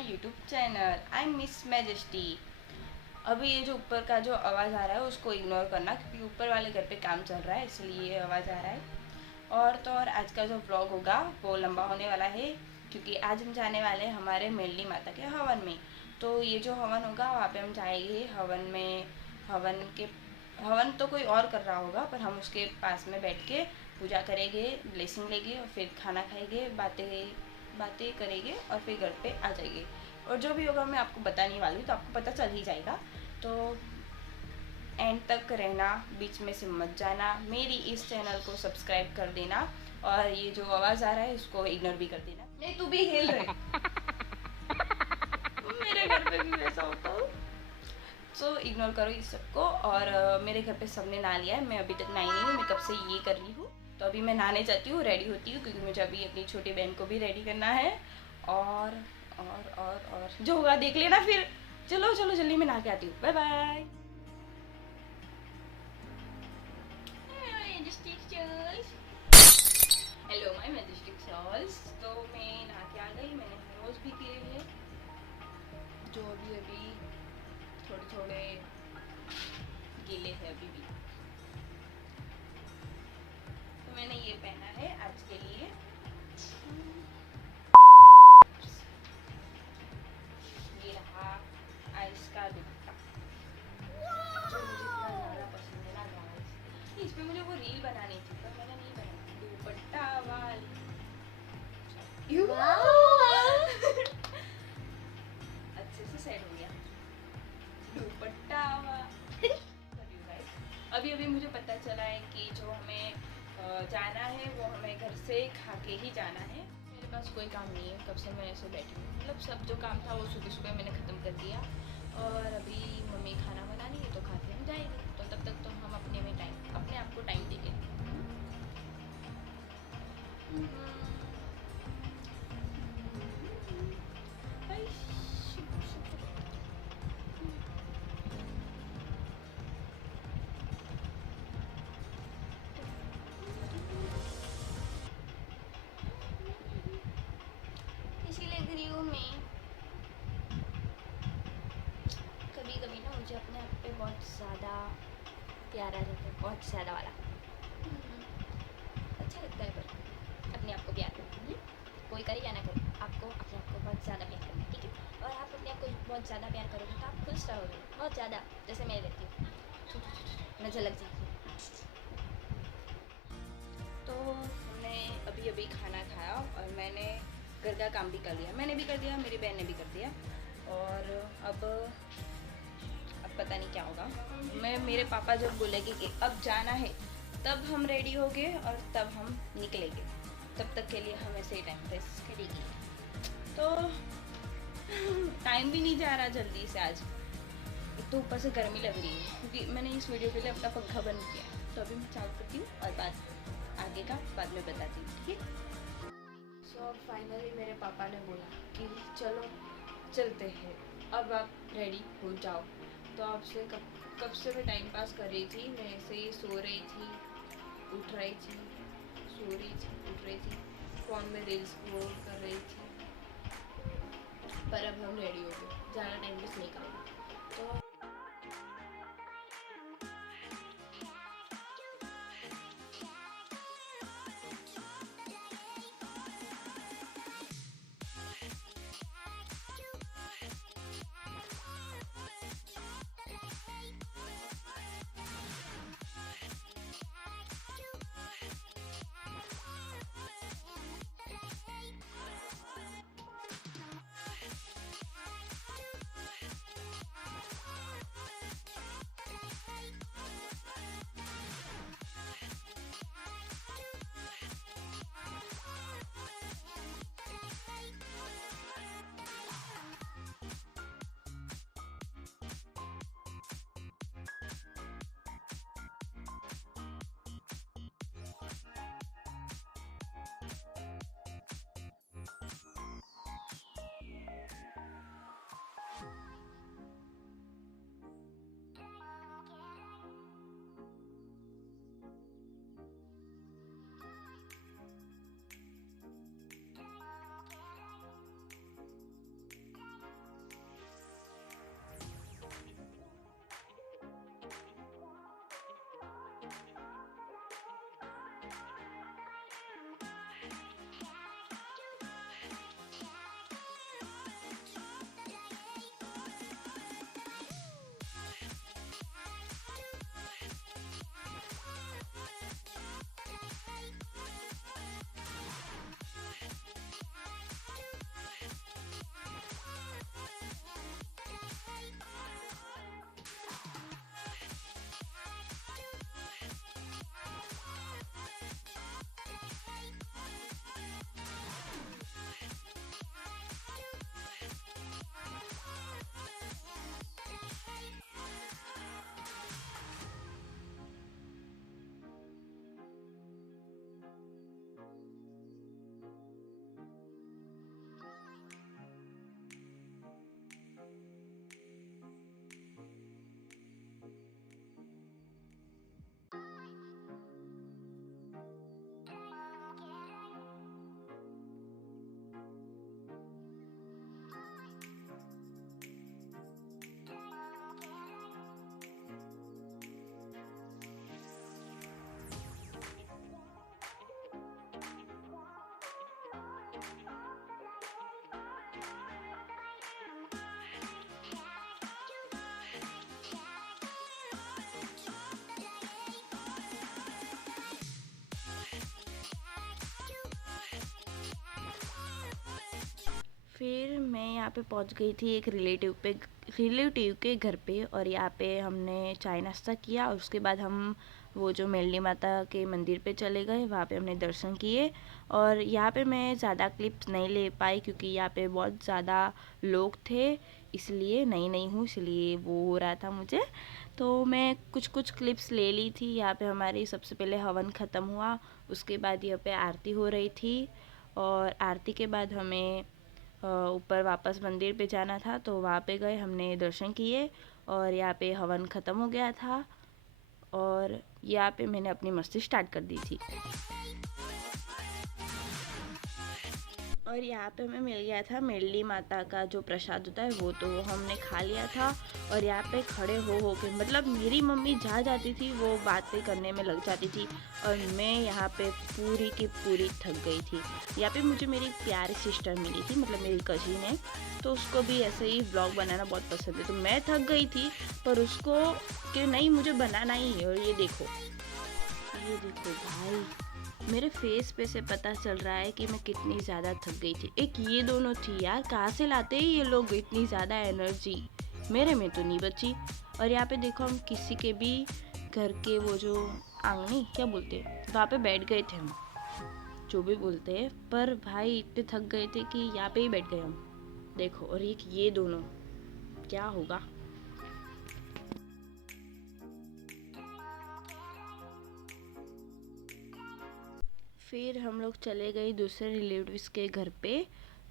My YouTube channel. I am miss majesty. अभी ये जो ऊपर का जो आवाज़ आ रहा है उसको इग्नोर करना, क्योंकि ऊपर वाले घर पे काम चल रहा है इसलिए ये आवाज़ आ रहा है। और तो और आज का जो व्लॉग होगा वो लंबा होने वाला है, क्योंकि आज हम जाने वाले हैं हमारे मेलनी माता के हवन में। तो ये जो हवन होगा वहाँ पे हम जाएंगे हवन में। हवन तो कोई और कर रहा होगा, पर हम उसके पास में बैठ के पूजा करेंगे, ब्लेसिंग लेंगे और फिर खाना खाएंगे, बातें बातें करेंगे और फिर घर पे आ जाएंगे। और जो भी होगा मैं आपको बताने वाली हूँ, तो आपको पता चल ही जाएगा। तो एंड तक रहना, बीच में से मत जाना। मेरी इस चैनल को सब्सक्राइब कर देना और ये जो आवाज़ आ रहा है उसको इग्नोर भी कर देना। नहीं, तू भी हिल रहे। मेरे घर पे भी वैसा होता है। सो इग्नोर करो इस सबको। और मेरे घर पे सबने नहा लिया है, मैं अभी तक नहाई नहीं हूँ, मैं कब से ये कर रही हूँ। तो अभी मैं नहाने जाती हूँ, रेडी होती हूँ, क्योंकि मुझे अभी अपनी छोटी बहन को भी रेडी करना है। और जो होगा देख लेना फिर। चलो चलो जल्दी मैं नहा के आती हूँ। Bye bye. Hello my majestic souls. तो मैं नहा के आ गई, मैंने हेयर वॉश भी किए हैं, जो अभी अभी थोड़े थोड़े गीले हैं अभी भी। तो मैंने ये पहना है आज के लिए, ये रहा आइस का दुपट्टा, जो मुझे इतना ज़्यादा पसंद है ना गाइस। इस पे मुझे वो रील बनानी थी पर मैंने नहीं बनाई। दुपट्टा वाली अच्छे से सेट हो गया दुपट्टा वाली। अभी अभी मुझे पता चला है कि जो हमें जाना है वो हमें घर से खा के ही जाना है। मेरे पास कोई काम नहीं है, कब से मैं ऐसे बैठी हूँ। मतलब सब जो काम था वो सुबह सुबह मैंने ख़त्म कर दिया। और अभी मम्मी खाना बना रही है तो खा के हम जाएंगे। तो तब तक तो हम अपने आप को टाइम देंगे। इसीलिए गई हूँ मैं। कभी कभी ना मुझे अपने आप पे बहुत ज़्यादा प्यार आ जाता है, बहुत ज़्यादा वाला। अच्छा लगता है पर अपने आप को प्यार करना। कोई करे या ना करे, आपको अपने आप को बहुत ज़्यादा प्यार करना, ठीक है। और आप अपने आप को बहुत ज़्यादा प्यार करोगे तो आप खुश रहोगे, बहुत ज़्यादा। जैसे मैं रहती हूँ, मैं झलक जाती हूँ। तो हमने अभी अभी खाना खाया और मैंने घर का काम भी कर लिया, मैंने भी कर दिया, मेरी बहन ने भी कर दिया। और अब पता नहीं क्या होगा। मेरे पापा जब बोलेंगे कि अब जाना है तब हम रेडी होंगे और तब हम निकलेंगे। तब तक के लिए हम ऐसे ही टाइम पास करेंगे। तो टाइम भी नहीं जा रहा जल्दी से आज। एक तो ऊपर से गर्मी लग रही है, क्योंकि मैंने इस वीडियो के लिए अपना पंखा बंद किया है। तो अभी मैं चालू करती हूँ और आगे का बाद में बताती हूँ, ठीक है। सो फाइनली मेरे पापा ने बोला कि चलो चलते हैं, अब आप रेडी हो जाओ। तो आपसे कब से मैं टाइम पास कर रही थी, मैं ऐसे ही सो रही थी, उठ रही थी, सो रही थी, उठ रही थी, फ़ोन में रील्स स्क्रॉल कर रही थी। पर अब हम रेडी हो गए, ज़्यादा टाइम वेस्ट नहीं करना। तो फिर मैं यहाँ पे पहुँच गई थी एक रिलेटिव के घर पे, और यहाँ पे हमने चाय नाश्ता किया और उसके बाद हम वो जो मेलनी माता के मंदिर पे चले गए, वहाँ पे हमने दर्शन किए। और यहाँ पे मैं ज़्यादा क्लिप्स नहीं ले पाई क्योंकि यहाँ पे बहुत ज़्यादा लोग थे, इसलिए नई हूँ इसलिए वो हो रहा था मुझे, तो मैं कुछ क्लिप्स ले ली थी। यहाँ पे हमारी सबसे पहले हवन ख़त्म हुआ, उसके बाद यहाँ पे आरती हो रही थी, और आरती के बाद हमें ऊपर वापस मंदिर पे जाना था, तो वहाँ पे गए, हमने दर्शन किए और यहाँ पे हवन ख़त्म हो गया था और यहाँ पे मैंने अपनी मस्ती स्टार्ट कर दी थी। और यहाँ पे हमें मिल गया था मेलनी माता का जो प्रसाद होता है वो, तो हमने खा लिया था। और यहाँ पे खड़े हो के, मतलब मेरी मम्मी जहाँ जाती थी वो बातें करने में लग जाती थी और मैं यहाँ पे पूरी की पूरी थक गई थी। यहाँ पे मुझे मेरी प्यारी सिस्टर मिली थी, मतलब मेरी कज़िन है, तो उसको भी ऐसे ही व्लॉग बनाना बहुत पसंद है, तो मैं थक गई थी पर उसको कि नहीं मुझे बनाना ही है। और ये देखो भाई, मेरे फेस पे से पता चल रहा है कि मैं कितनी ज़्यादा थक गई थी। एक ये दोनों थी यार, कहाँ से लाते हैं ये लोग इतनी ज़्यादा एनर्जी, मेरे में तो नहीं बची। और यहाँ पे देखो हम किसी के भी घर के वो जो आंगनी क्या बोलते हैं वहाँ पे बैठ गए थे हम, जो भी बोलते हैं, पर भाई इतने थक गए थे कि यहाँ पे ही बैठ गए हम। देखो, और एक ये दोनों, क्या होगा। फिर हम लोग चले गए दूसरे रिलेटिव्स के घर पे,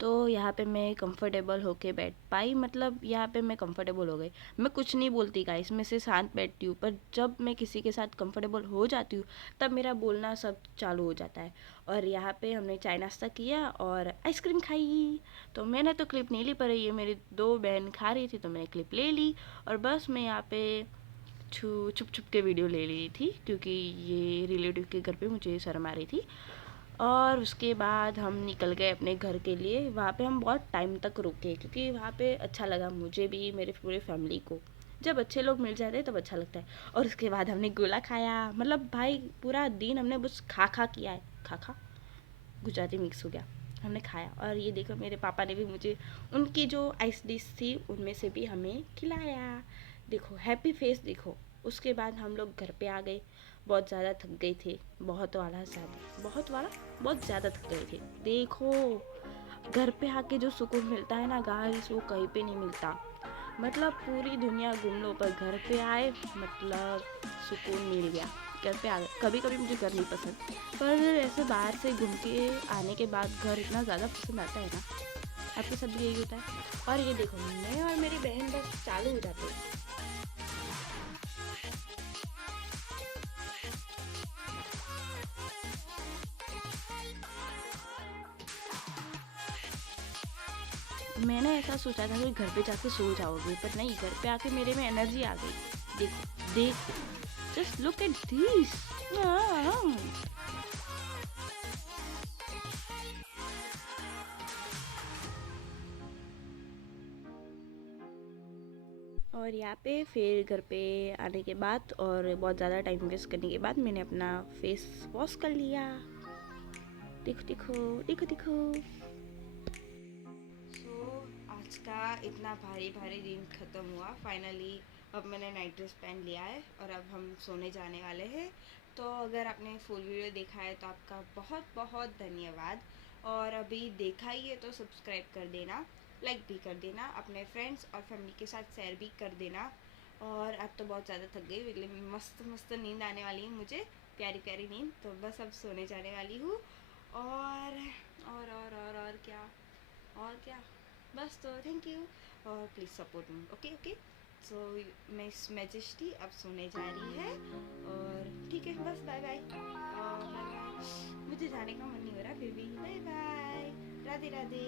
तो यहाँ पे मैं कंफर्टेबल होके बैठ पाई, मतलब यहाँ पे मैं कंफर्टेबल हो गई। मैं कुछ नहीं बोलती गाइस, मैं से शांत बैठती हूँ, पर जब मैं किसी के साथ कंफर्टेबल हो जाती हूँ तब मेरा बोलना सब चालू हो जाता है। और यहाँ पे हमने चाय नाश्ता किया और आइसक्रीम खाई, तो मैंने तो क्लिप नहीं ली, पर ये मेरी दो बहन खा रही थी तो मैंने क्लिप ले ली। और बस मैं यहाँ पे छुप छुप के वीडियो ले ली थी क्योंकि ये रिलेटिव के घर पे मुझे शर्म आ रही थी। और उसके बाद हम निकल गए अपने घर के लिए। वहाँ पे हम बहुत टाइम तक रुके क्योंकि वहाँ पे अच्छा लगा मुझे भी, मेरे पूरे फैमिली को। जब अच्छे लोग मिल जाते हैं तब अच्छा लगता है। और उसके बाद हमने गोला खाया, मतलब भाई पूरा दिन हमने बस खा किया है, खा गुजराती मिक्स हो गया, हमने खाया। और ये देखो मेरे पापा ने भी मुझे उनकी जो आइस डिश थी उनमें से भी हमें खिलाया। देखो हैप्पी फेस देखो। उसके बाद हम लोग घर पे आ गए, बहुत ज़्यादा थक गए थे, बहुत ज़्यादा थक गए थे। देखो घर पे आके जो सुकून मिलता है ना गाइस, वो कहीं पे नहीं मिलता। मतलब पूरी दुनिया घूम लो पर घर पे आए मतलब सुकून मिल गया। घर पे आ गए, कभी कभी मुझे घर नहीं पसंद, पर ऐसे बाहर से घूम के आने के बाद घर इतना ज़्यादा पसंद आता है ना। आपके साथ भी यही होता है। और ये देखो मैं और मेरी बहन बस चालू हो जाते हैं। मैंने ऐसा सोचा था कि घर पे जाके सो जाओगे, पर नहीं, घर पे आके मेरे में एनर्जी आ गई। देखो जस्ट लुक एट दिस। और यहाँ पे फिर घर पे आने के बाद और बहुत ज़्यादा टाइम वेस्ट करने के बाद मैंने अपना फेस वॉश कर लिया। देखो देखो देखो देखो। आज का इतना भारी दिन ख़त्म हुआ फाइनली। अब मैंने नाइट ड्रेस पहन लिया है और अब हम सोने जाने वाले हैं। तो अगर आपने फुल वीडियो देखा है तो आपका बहुत बहुत धन्यवाद। और अभी देखा ही है तो सब्सक्राइब कर देना, लाइक भी कर देना, अपने फ्रेंड्स और फैमिली के साथ शेयर भी कर देना। और अब तो बहुत ज़्यादा थक गई, लेकिन मस्त मस्त नींद आने वाली है मुझे, प्यारी प्यारी नींद। तो बस अब सोने जाने वाली हूँ। और क्या, बस। तो थैंक यू और please support me. Okay. So miss majesty अब सोने जा रही है और ठीक है, बस बाय बाय। मुझे जाने का मन नहीं हो रहा फिर भी बाय बाय, राधे राधे।